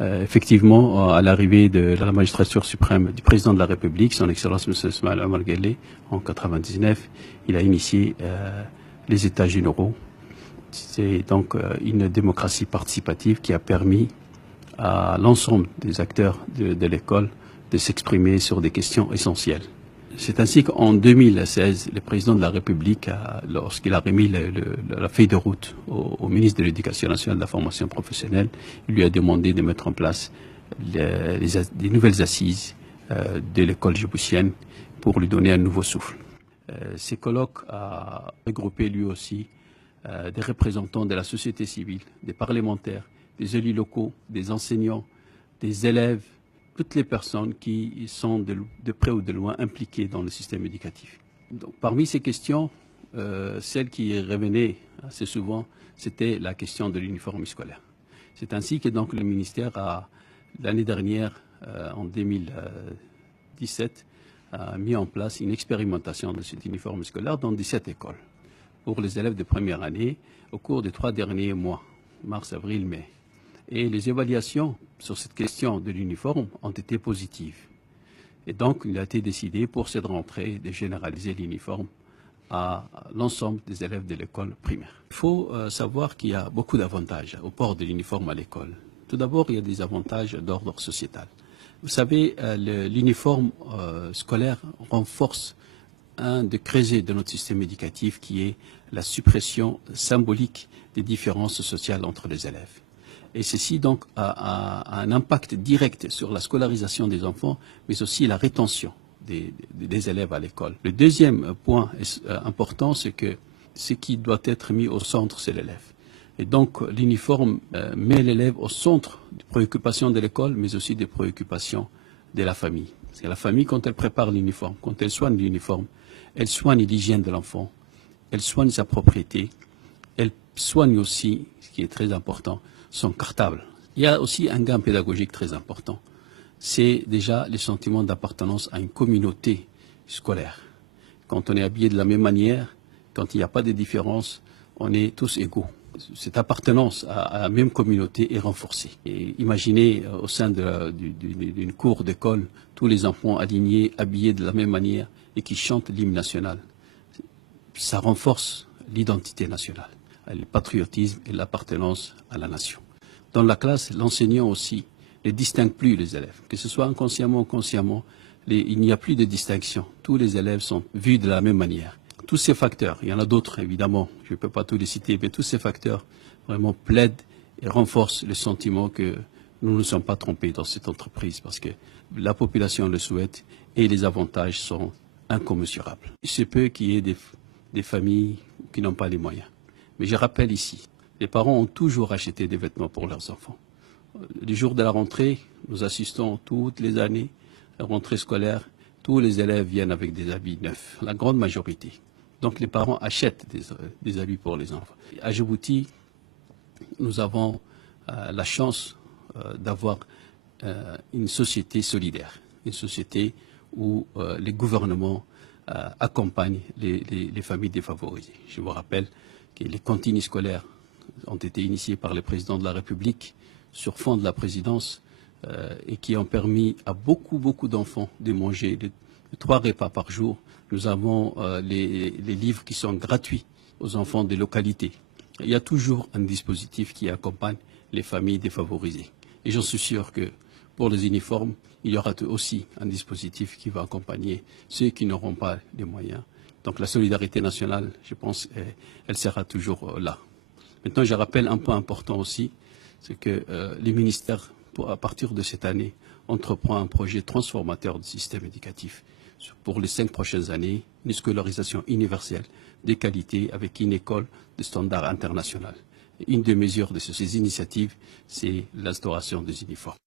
Effectivement, à l'arrivée de la magistrature suprême du président de la République, son Excellence M. Ismaël Omar Guelleh, en 1999, il a initié les États généraux. C'est donc une démocratie participative qui a permis à l'ensemble des acteurs de l'école de s'exprimer sur des questions essentielles. C'est ainsi qu'en 2016, le président de la République, lorsqu'il a remis la feuille de route au ministre de l'Éducation nationale et de la formation professionnelle, il lui a demandé de mettre en place des nouvelles assises de l'école djiboutienne pour lui donner un nouveau souffle. Ces colloques a regroupé lui aussi des représentants de la société civile, des parlementaires, des élus locaux, des enseignants, des élèves, toutes les personnes qui sont de près ou de loin impliquées dans le système éducatif. Donc, parmi ces questions, celle qui revenait assez souvent, c'était la question de l'uniforme scolaire. C'est ainsi que donc, le ministère, l'année dernière, en 2017, a mis en place une expérimentation de cet uniforme scolaire dans 17 écoles pour les élèves de première année au cours des 3 derniers mois, mars, avril, mai. Et les évaluations sur cette question de l'uniforme ont été positives. Et donc, il a été décidé pour cette rentrée de généraliser l'uniforme à l'ensemble des élèves de l'école primaire. Il faut savoir qu'il y a beaucoup d'avantages au port de l'uniforme à l'école. Tout d'abord, il y a des avantages d'ordre sociétal. Vous savez, l'uniforme scolaire renforce un des creusets de notre système éducatif qui est la suppression symbolique des différences sociales entre les élèves. Et ceci donc a un impact direct sur la scolarisation des enfants, mais aussi la rétention des élèves à l'école. Le deuxième point important, c'est que ce qui doit être mis au centre, c'est l'élève. Et donc l'uniforme met l'élève au centre des préoccupations de l'école, mais aussi des préoccupations de la famille. Parce que la famille, quand elle prépare l'uniforme, quand elle soigne l'uniforme, elle soigne l'hygiène de l'enfant, elle soigne sa propriété, elle soigne aussi, ce qui est très important, son cartable. Il y a aussi un gain pédagogique très important. C'est déjà le sentiment d'appartenance à une communauté scolaire. Quand on est habillé de la même manière, quand il n'y a pas de différence, on est tous égaux. Cette appartenance à la même communauté est renforcée. Et imaginez au sein d'une cour d'école, tous les enfants alignés, habillés de la même manière et qui chantent l'hymne national. Ça renforce l'identité nationale, le patriotisme et l'appartenance à la nation. Dans la classe, l'enseignant aussi ne distingue plus les élèves. Que ce soit inconsciemment ou consciemment, il n'y a plus de distinction. Tous les élèves sont vus de la même manière. Tous ces facteurs, il y en a d'autres évidemment, je ne peux pas tous les citer, mais tous ces facteurs vraiment plaident et renforcent le sentiment que nous ne sommes pas trompés dans cette entreprise parce que la population le souhaite et les avantages sont incommensurables. Il se peut qu'il y ait des familles qui n'ont pas les moyens. Mais je rappelle ici, les parents ont toujours acheté des vêtements pour leurs enfants. Le jour de la rentrée, nous assistons toutes les années à la rentrée scolaire, tous les élèves viennent avec des habits neufs, la grande majorité. Donc les parents achètent des habits pour les enfants. À Djibouti, nous avons la chance d'avoir une société solidaire, une société où les gouvernements accompagnent les familles défavorisées. Je vous rappelle que les cantines scolaires ont été initiées par le président de la République sur fond de la présidence et qui ont permis à beaucoup d'enfants de manger 3 repas par jour. Nous avons les livres qui sont gratuits aux enfants des localités. Il y a toujours un dispositif qui accompagne les familles défavorisées. Et j'en suis sûr que pour les uniformes, il y aura aussi un dispositif qui va accompagner ceux qui n'auront pas les moyens. Donc la solidarité nationale, je pense, elle sera toujours là. Maintenant, je rappelle un point important aussi, c'est que les ministères, à partir de cette année, entreprend un projet transformateur du système éducatif. Pour les 5 prochaines années, une scolarisation universelle, de qualité, avec une école de standard international. Une des mesures de ces initiatives, c'est l'instauration des uniformes.